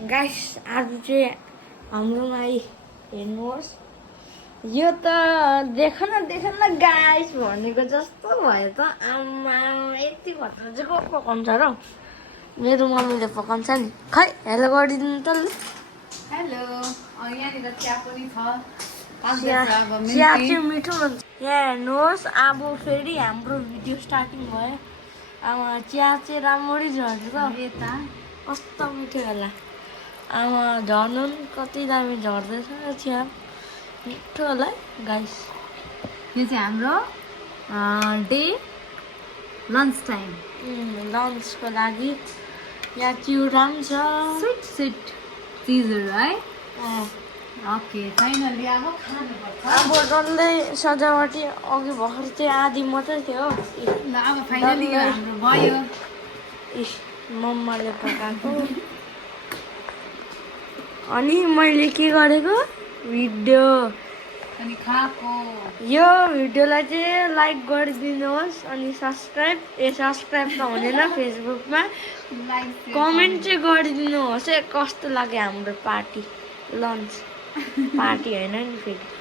guys आज चाहिँ हाम्रोमा हेर्नुहोस् यो त देख न गाइस भनेको जस्तो भयो त आमा यति घटना चाहिँ को पकाउँछ र मेरो मम्मीले पकाउँछ नि खै हेलो गरिदिनु त ल हेलो यहाँनिर चिया पनि छ चिया चाहिँ मिठो हुन्छ यहाँ हेर्नुहोस् अब फेरि हाम्रो भिडियो स्टार्टिङ भयो आमा चिया चाहिँ राम्ररी झर्छ यता कस्तो मिठो होला आमा झर्नु नि कति दामी झर्दैछ चिया मिठो होला गाइस यो चाहिँ हाम्रो डे लन्च टाइम लन्चको लागि यहाँ चिउरा पनि छ स्विट चिजहरू है ओके फाइनली अब खानुपर्छ अब डल्लै सजावटी अघि भर्खर चाहिँ आधी मात्रै थियो ल अब फाइनली हाम्रो भयो इस मम्माले पकाएको अनि मैले के गरेको भिडियो अनि खाएको यो भिडियोलाई चाहिँ लाइक गरिदिनुहोस् अनि सब्सक्राइब त हुँदैन फेसबुकमा लाइक कमेन्ट चाहिँ गरिदिनुहोस् है कस्तो लाग्यो हाम्रो पार्टी लन्च पार्टी होइन नि फेरि